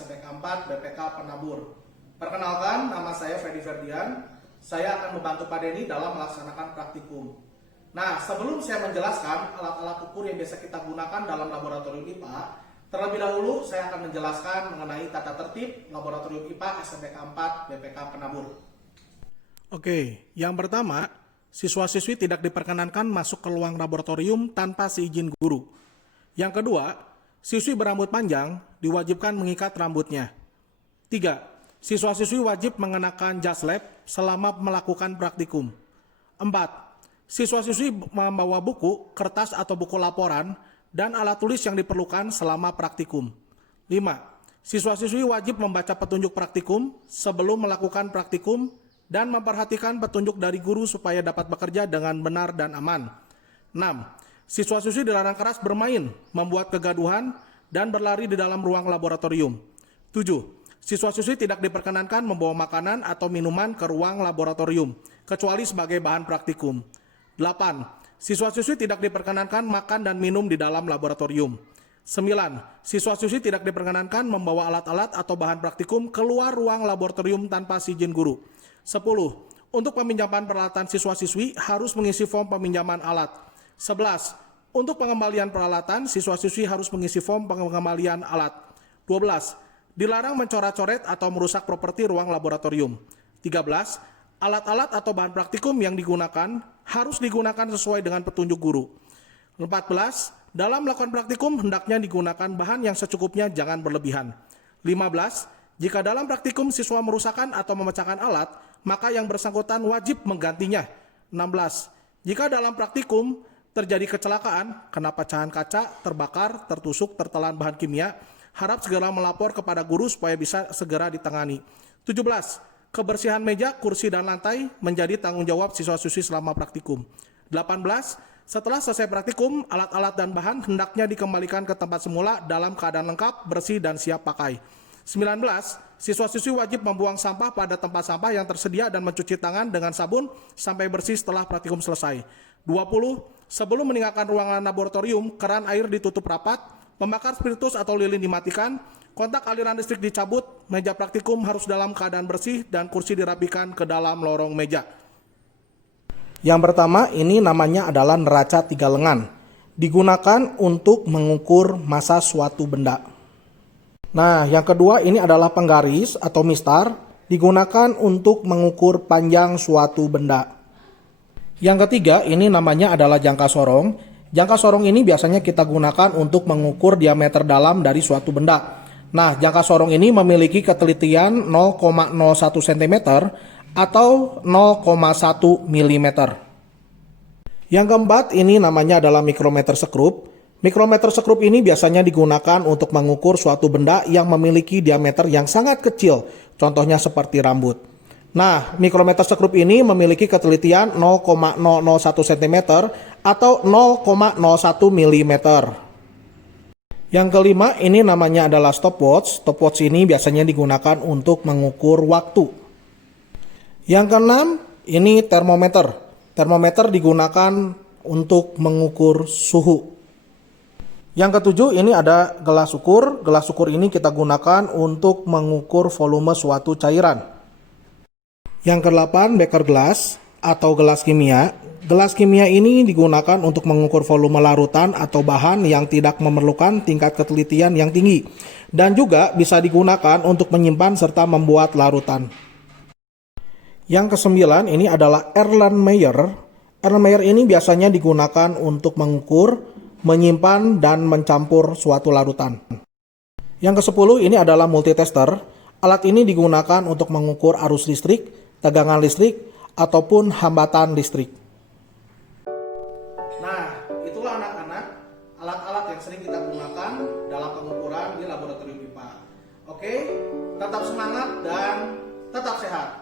SMPK 4 BPK Penabur. Perkenalkan, nama saya Fedi Ferdian. Saya akan membantu Pak Denny dalam melaksanakan praktikum. Nah, sebelum saya menjelaskan alat-alat ukur yang biasa kita gunakan dalam laboratorium IPA, terlebih dahulu saya akan menjelaskan mengenai tata tertib laboratorium IPA SMPK 4 BPK Penabur. Oke, yang pertama, siswa-siswi tidak diperkenankan masuk ke ruang laboratorium tanpa seizin guru. Yang kedua, siswi berambut panjang diwajibkan mengikat rambutnya. 3. Siswa-siswi wajib mengenakan jas lab selama melakukan praktikum. 4. Siswa-siswi membawa buku, kertas atau buku laporan, dan alat tulis yang diperlukan selama praktikum. 5. Siswa-siswi wajib membaca petunjuk praktikum sebelum melakukan praktikum dan memperhatikan petunjuk dari guru supaya dapat bekerja dengan benar dan aman. 6. Siswa-siswi dilarang keras bermain, membuat kegaduhan, dan berlari di dalam ruang laboratorium. 7. Siswa-siswi tidak diperkenankan membawa makanan atau minuman ke ruang laboratorium, kecuali sebagai bahan praktikum. 8. Siswa-siswi tidak diperkenankan makan dan minum di dalam laboratorium. 9. Siswa-siswi tidak diperkenankan membawa alat-alat atau bahan praktikum keluar ruang laboratorium tanpa izin guru. 10. Untuk peminjaman peralatan siswa-siswi harus mengisi form peminjaman alat. 11. Untuk pengembalian peralatan, siswa-siswi harus mengisi form pengembalian alat. 12. Dilarang mencoret-coret atau merusak properti ruang laboratorium. 13. Alat-alat atau bahan praktikum yang digunakan harus digunakan sesuai dengan petunjuk guru. 14. Dalam melakukan praktikum hendaknya digunakan bahan yang secukupnya, jangan berlebihan. 15. Jika dalam praktikum siswa merusakkan atau memecahkan alat, maka yang bersangkutan wajib menggantinya. 16. Jika dalam praktikum terjadi kecelakaan, kena pecahan kaca, terbakar, tertusuk, tertelan bahan kimia, harap segera melapor kepada guru supaya bisa segera ditangani. 17. Kebersihan meja, kursi, dan lantai menjadi tanggung jawab siswa-siswi selama praktikum. 18. Setelah selesai praktikum, alat-alat dan bahan hendaknya dikembalikan ke tempat semula dalam keadaan lengkap, bersih, dan siap pakai. 19. Siswa-siswi wajib membuang sampah pada tempat sampah yang tersedia dan mencuci tangan dengan sabun sampai bersih setelah praktikum selesai. 20. Sebelum meninggalkan ruangan laboratorium, keran air ditutup rapat, pembakar spiritus atau lilin dimatikan, kontak aliran listrik dicabut, meja praktikum harus dalam keadaan bersih, dan kursi dirapikan ke dalam lorong meja. Yang pertama, ini namanya adalah neraca 3 lengan. Digunakan untuk mengukur massa suatu benda. Nah, yang kedua ini adalah penggaris atau mistar, digunakan untuk mengukur panjang suatu benda. Yang ketiga ini namanya adalah jangka sorong. Jangka sorong ini biasanya kita gunakan untuk mengukur diameter dalam dari suatu benda. Nah, jangka sorong ini memiliki ketelitian 0,01 cm atau 0,1 mm. Yang keempat ini namanya adalah mikrometer sekrup. Mikrometer sekrup ini biasanya digunakan untuk mengukur suatu benda yang memiliki diameter yang sangat kecil, contohnya seperti rambut. Nah, mikrometer sekrup ini memiliki ketelitian 0,001 cm atau 0,01 mm. Yang kelima ini namanya adalah stopwatch. Stopwatch ini biasanya digunakan untuk mengukur waktu. Yang keenam ini termometer. Termometer digunakan untuk mengukur suhu. Yang ketujuh ini ada gelas ukur. Gelas ukur ini kita gunakan untuk mengukur volume suatu cairan. Yang kedelapan beker gelas atau gelas kimia. Gelas kimia ini digunakan untuk mengukur volume larutan atau bahan yang tidak memerlukan tingkat ketelitian yang tinggi. Dan juga bisa digunakan untuk menyimpan serta membuat larutan. Yang kesembilan ini adalah Erlenmeyer. Erlenmeyer ini biasanya digunakan untuk mengukur, menyimpan, dan mencampur suatu larutan. Yang ke-10 ini adalah multitester. Alat ini digunakan untuk mengukur arus listrik, tegangan listrik, ataupun hambatan listrik. Nah, itulah anak-anak alat-alat yang sering kita gunakan dalam pengukuran di laboratorium IPA. Oke, tetap semangat dan tetap sehat.